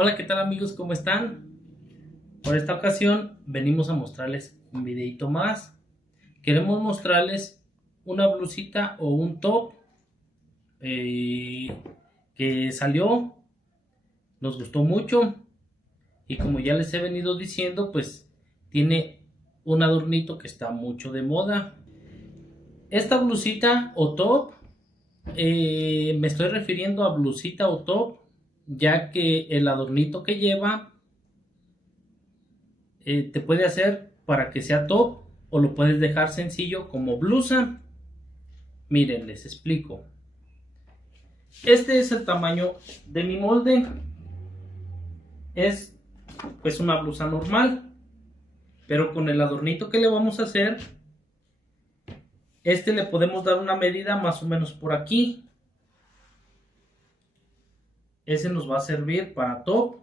Hola, ¿qué tal amigos? ¿Cómo están? Por esta ocasión venimos a mostrarles un videito más. Queremos mostrarles una blusita o un top eh, que salió, nos gustó mucho y como ya les he venido diciendo, pues tiene un adornito que está mucho de moda. Esta blusita o top, me estoy refiriendo a blusita o top, ya que el adornito que lleva te puede hacer para que sea top o lo puedes dejar sencillo como blusa. Miren, les explico. Este es el tamaño de mi molde. Es pues una blusa normal, pero con el adornito que le vamos a hacer, le podemos dar una medida más o menos por aquí. Ese nos va a servir para top.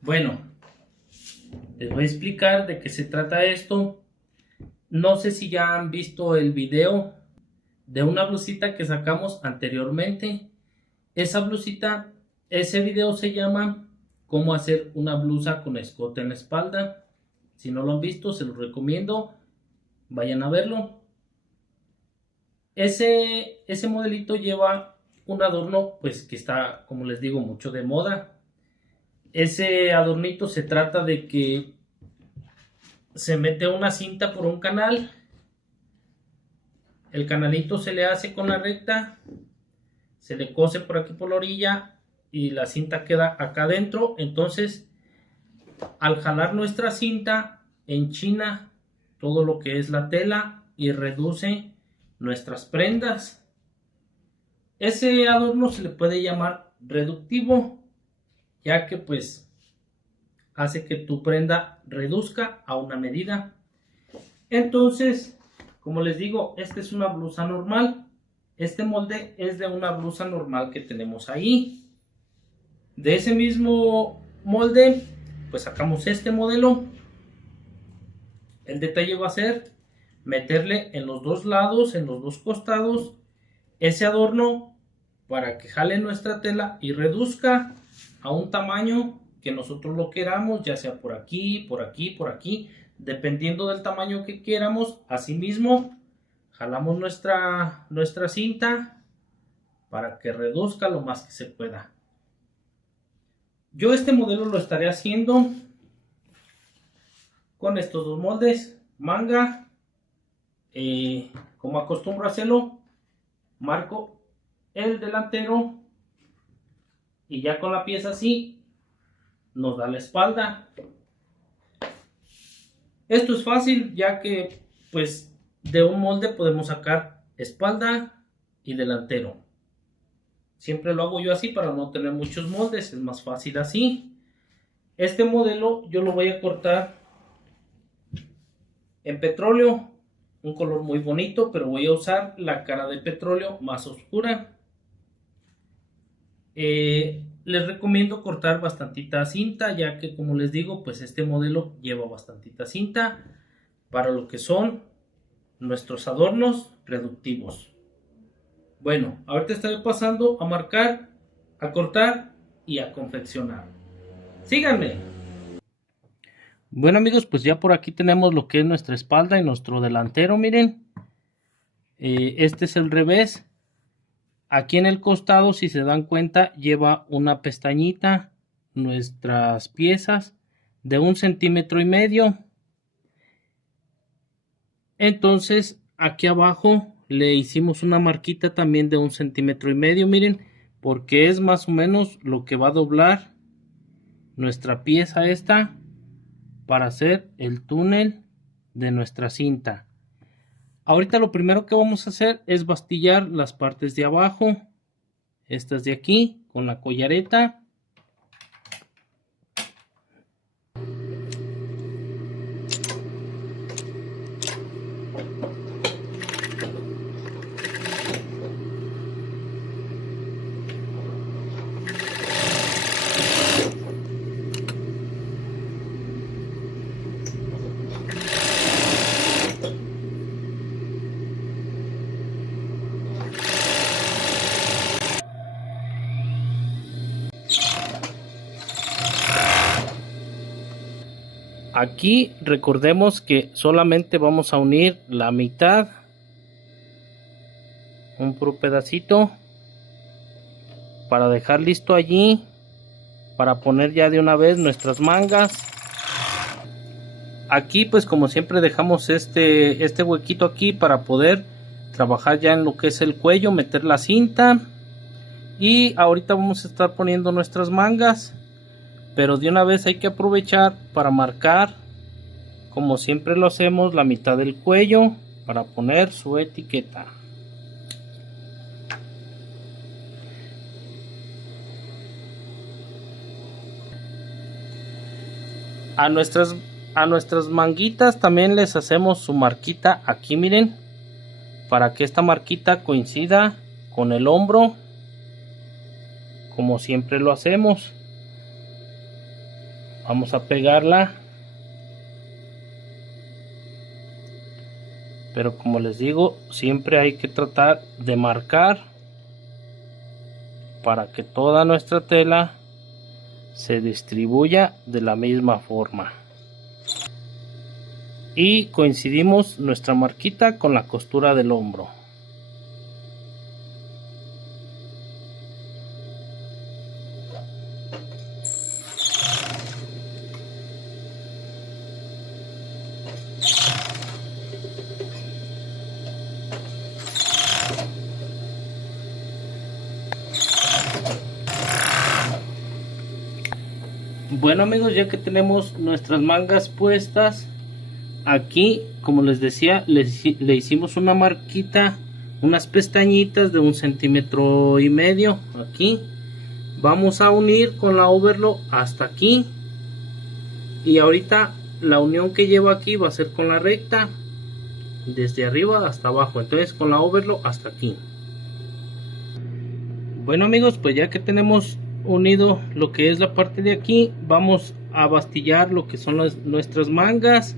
Bueno, les voy a explicar de qué se trata esto. No sé si ya han visto el video de una blusita que sacamos anteriormente. Esa blusita, ese video se llama cómo hacer una blusa con escote en la espalda. Si no lo han visto, se los recomiendo, vayan a verlo. Ese modelito lleva un adorno pues que está, como les digo, mucho de moda. Ese adornito se trata de que se mete una cinta por un canal, el canalito se le hace con la recta, se le cose por aquí por la orilla y la cinta queda acá adentro. Entonces, al jalar nuestra cinta, enchina todo lo que es la tela y reduce nuestras prendas. Ese adorno se le puede llamar reductivo, ya que pues hace que tu prenda reduzca a una medida. Entonces, como les digo, esta es una blusa normal. Este molde es de una blusa normal que tenemos ahí. De ese mismo molde, pues sacamos este modelo. El detalle va a ser meterle en los dos lados, en los dos costados, ese adorno para que jale nuestra tela y reduzca a un tamaño que nosotros lo queramos, ya sea por aquí, por aquí, por aquí, dependiendo del tamaño que queramos. Asimismo, jalamos nuestra cinta para que reduzca lo más que se pueda. Yo este modelo lo estaré haciendo con estos dos moldes, manga, como acostumbro a hacerlo, marco el delantero y ya con la pieza así nos da la espalda. Esto es fácil, ya que pues de un molde podemos sacar espalda y delantero. Siempre lo hago yo así para no tener muchos moldes, es más fácil así. Este modelo yo lo voy a cortar en petróleo, un color muy bonito, pero voy a usar la cara de petróleo más oscura. Les recomiendo cortar bastantita cinta, ya que como les digo, pues este modelo lleva bastantita cinta para lo que son nuestros adornos reductivos. Bueno, ahorita estaré pasando a marcar, a cortar y a confeccionar. Síganme. Bueno amigos, pues ya por aquí tenemos lo que es nuestra espalda y nuestro delantero, miren. Este es el revés. Aquí en el costado, si se dan cuenta, lleva una pestañita, nuestras piezas de 1,5 cm. Entonces, aquí abajo le hicimos una marquita también de 1,5 cm, miren, porque es más o menos lo que va a doblar nuestra pieza esta para hacer el túnel de nuestra cinta. Ahorita lo primero que vamos a hacer es bastillar las partes de abajo, estas de aquí, con la collareta. Aquí recordemos que solamente vamos a unir la mitad, un puro pedacito, para dejar listo allí, para poner ya de una vez nuestras mangas. Aquí pues como siempre dejamos este huequito aquí para poder trabajar ya en lo que es el cuello, meter la cinta. Y ahorita vamos a estar poniendo nuestras mangas, pero de una vez hay que aprovechar para marcar, como siempre lo hacemos, la mitad del cuello para poner su etiqueta. A nuestras manguitas también les hacemos su marquita aquí, miren, para que esta marquita coincida con el hombro, como siempre lo hacemos. Vamos a pegarla, pero como les digo, siempre hay que tratar de marcar para que toda nuestra tela se distribuya de la misma forma. Y coincidimos nuestra marquita con la costura del hombro. Bueno amigos, ya que tenemos nuestras mangas puestas, aquí como les decía, le hicimos una marquita, unas pestañitas de 1,5 centímetros. Aquí vamos a unir con la overlock hasta aquí, y ahorita la unión que llevo aquí va a ser con la recta desde arriba hasta abajo, entonces con la overlock hasta aquí. Bueno amigos, pues ya que tenemos unido lo que es la parte de aquí, vamos a bastillar lo que son nuestras mangas.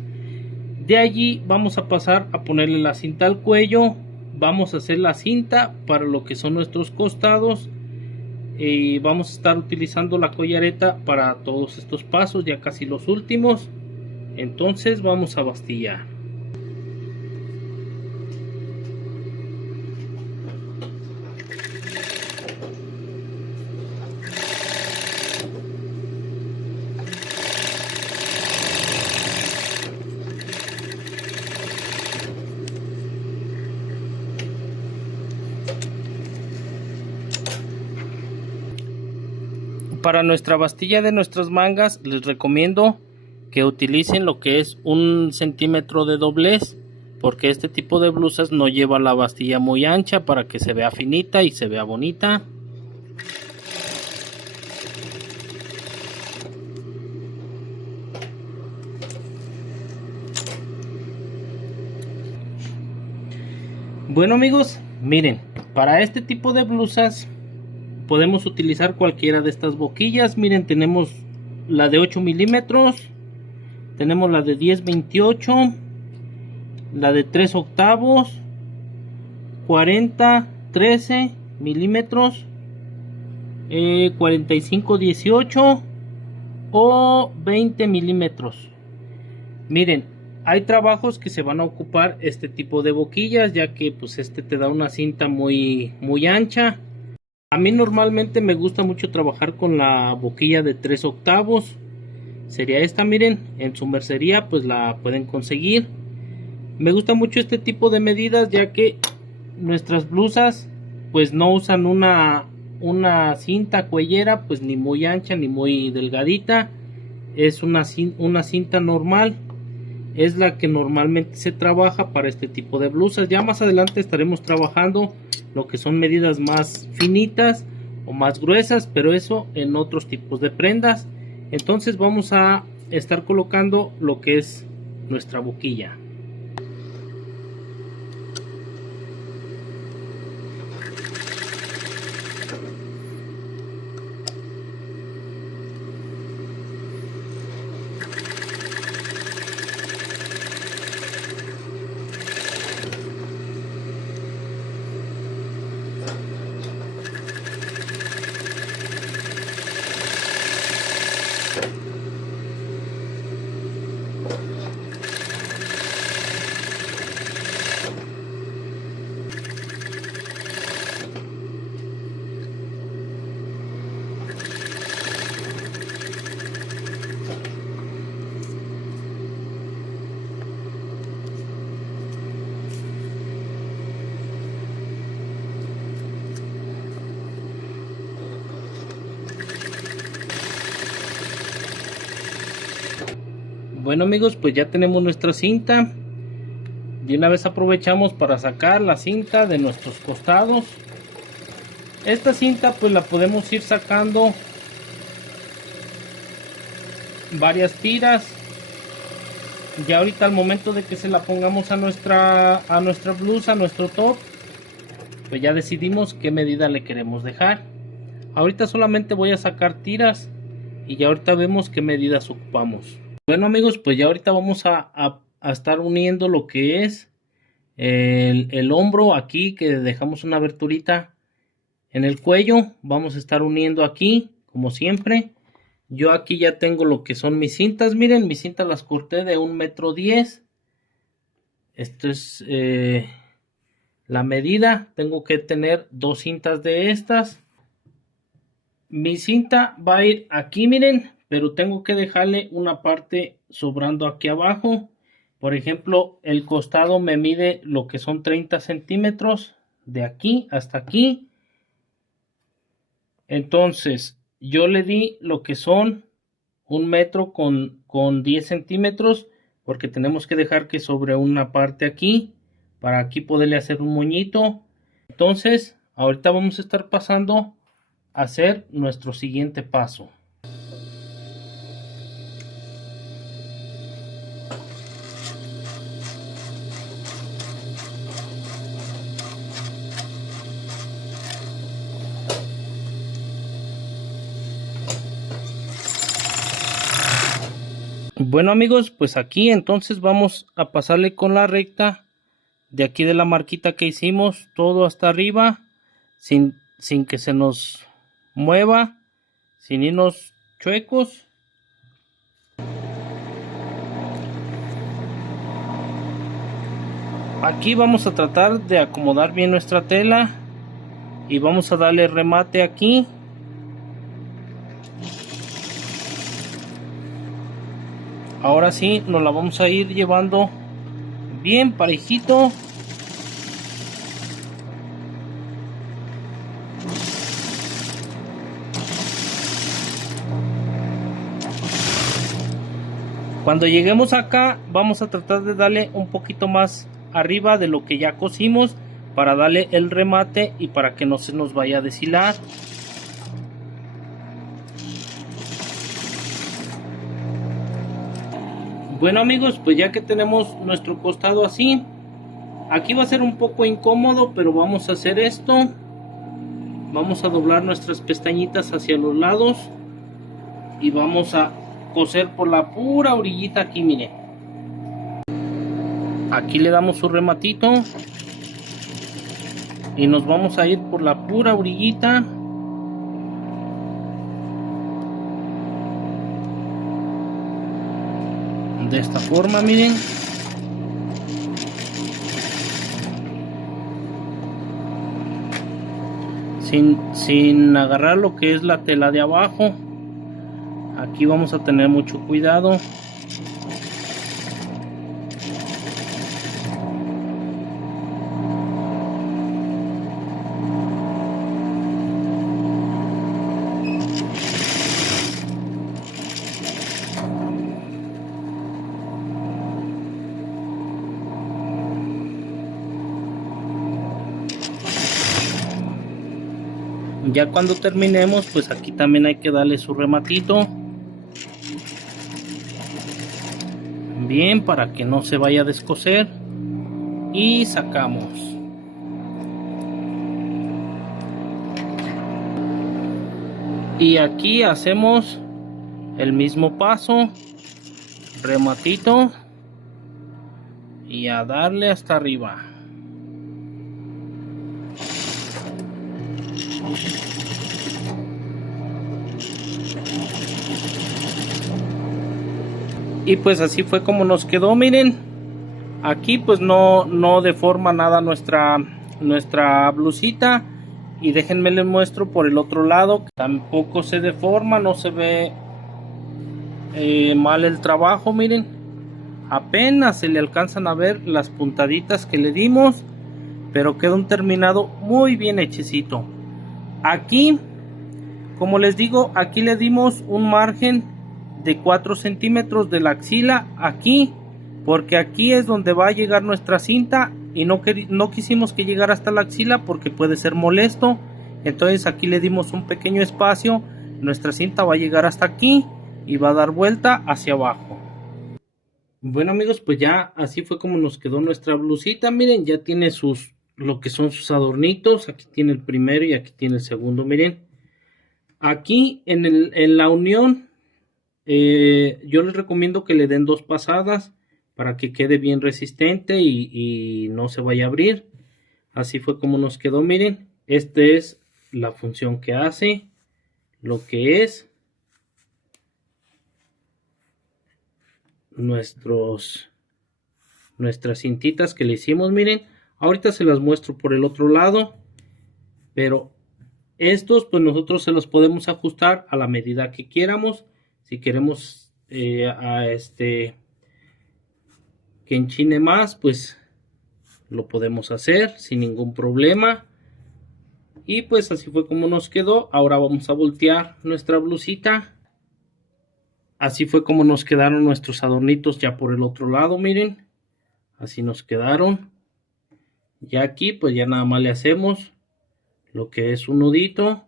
De allí vamos a pasar a ponerle la cinta al cuello, vamos a hacer la cinta para lo que son nuestros costados, y vamos a estar utilizando la collareta para todos estos pasos, ya casi los últimos. Entonces vamos a bastillar. Para nuestra bastilla de nuestras mangas les recomiendo que utilicen lo que es 1 centímetro de doblez, porque este tipo de blusas no lleva la bastilla muy ancha para que se vea finita y se vea bonita. Bueno amigos, miren, para este tipo de blusas podemos utilizar cualquiera de estas boquillas. Miren, tenemos la de 8 milímetros, tenemos la de 10-28, la de 3 octavos, 40-13 milímetros, 45-18 o 20 milímetros. Miren, hay trabajos que se van a ocupar este tipo de boquillas, ya que pues este te da una cinta muy ancha. A mí normalmente me gusta mucho trabajar con la boquilla de 3 octavos. Sería esta, miren, en su mercería pues la pueden conseguir. Me gusta mucho este tipo de medidas, ya que nuestras blusas pues no usan una cinta cuellera pues ni muy ancha ni muy delgadita. Es una cinta normal. Es la que normalmente se trabaja para este tipo de blusas. Ya más adelante estaremos trabajando lo que son medidas más finitas o más gruesas, pero eso en otros tipos de prendas. Entonces vamos a estar colocando lo que es nuestra boquilla. Bueno amigos, pues ya tenemos nuestra cinta. De una vez aprovechamos para sacar la cinta de nuestros costados. Esta cinta pues la podemos ir sacando varias tiras. Ya ahorita al momento de que se la pongamos a nuestra blusa, a nuestro top, pues ya decidimos qué medida le queremos dejar. Ahorita solamente voy a sacar tiras y ya ahorita vemos qué medidas ocupamos. Bueno amigos, pues ya ahorita vamos a estar uniendo lo que es el hombro aquí, que dejamos una aberturita en el cuello. Vamos a estar uniendo aquí como siempre. Yo aquí ya tengo lo que son mis cintas. Miren, mis cintas las corté de 1,10 m. Esto es la medida. Tengo que tener 2 cintas de estas. Mi cinta va a ir aquí, miren, pero tengo que dejarle una parte sobrando aquí abajo. Por ejemplo, el costado me mide lo que son 30 centímetros de aquí hasta aquí. Entonces, yo le di lo que son 1 metro con 10 centímetros, porque tenemos que dejar que sobre una parte aquí, para aquí poderle hacer un moñito. Entonces, ahorita vamos a estar pasando a hacer nuestro siguiente paso. Bueno amigos, pues aquí entonces vamos a pasarle con la recta de aquí de la marquita que hicimos todo hasta arriba, sin que se nos mueva, sin irnos chuecos. Aquí vamos a tratar de acomodar bien nuestra tela y vamos a darle remate aquí. Ahora sí nos la vamos a ir llevando bien parejito. Cuando lleguemos acá vamos a tratar de darle un poquito más arriba de lo que ya cosimos, para darle el remate y para que no se nos vaya a deshilar. Bueno amigos, pues ya que tenemos nuestro costado así, aquí va a ser un poco incómodo, pero vamos a hacer esto. Vamos a doblar nuestras pestañitas hacia los lados y vamos a coser por la pura orillita aquí, mire. Aquí le damos su rematito y nos vamos a ir por la pura orillita. De esta forma, miren. Sin agarrar lo que es la tela de abajo. Aquí vamos a tener mucho cuidado. Ya cuando terminemos, pues aquí también hay que darle su rematito bien, para que no se vaya a descoser, y sacamos. Y aquí hacemos el mismo paso, rematito y a darle hasta arriba. Y pues así fue como nos quedó, miren. Aquí pues no deforma nada nuestra blusita. Y déjenme les muestro por el otro lado, tampoco se deforma, no se ve mal el trabajo, miren. Apenas se le alcanzan a ver las puntaditas que le dimos, pero queda un terminado muy bien hechecito. Aquí, como les digo, aquí le dimos un margen de 4 centímetros de la axila aquí, porque aquí es donde va a llegar nuestra cinta y no quisimos que llegara hasta la axila porque puede ser molesto. Entonces aquí le dimos un pequeño espacio, nuestra cinta va a llegar hasta aquí y va a dar vuelta hacia abajo. Bueno amigos, pues ya así fue como nos quedó nuestra blusita. Miren, ya tiene lo que son sus adornitos. Aquí tiene el primero y aquí tiene el segundo. Miren, aquí en la unión yo les recomiendo que le den 2 pasadas para que quede bien resistente y no se vaya a abrir. Así fue como nos quedó. Miren, esta es la función que hace, lo que es nuestras cintitas que le hicimos. Miren, ahorita se las muestro por el otro lado, pero estos pues nosotros se los podemos ajustar a la medida que quieramos. Si queremos que enchine más, pues lo podemos hacer sin ningún problema. Y pues así fue como nos quedó. Ahora vamos a voltear nuestra blusita. Así fue como nos quedaron nuestros adornitos ya por el otro lado. Miren, así nos quedaron. Ya aquí pues ya nada más le hacemos lo que es un nudito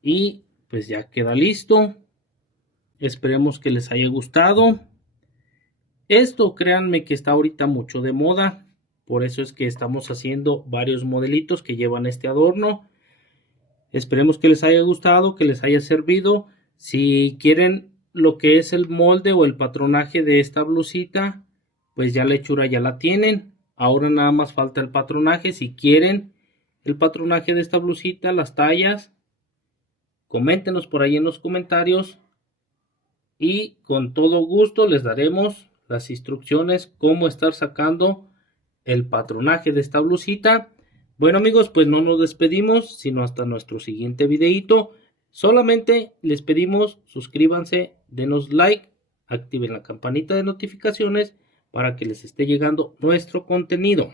y pues ya queda listo. Esperemos que les haya gustado. Esto créanme que está ahorita mucho de moda, por eso es que estamos haciendo varios modelitos que llevan este adorno. Esperemos que les haya gustado, que les haya servido. Si quieren lo que es el molde o el patronaje de esta blusita, pues ya la hechura ya la tienen. Ahora nada más falta el patronaje. Si quieren el patronaje de esta blusita, las tallas, coméntenos por ahí en los comentarios y con todo gusto les daremos las instrucciones cómo estar sacando el patronaje de esta blusita. Bueno amigos, pues no nos despedimos sino hasta nuestro siguiente videito. Solamente les pedimos suscríbanse, denos like, activen la campanita de notificaciones para que les esté llegando nuestro contenido.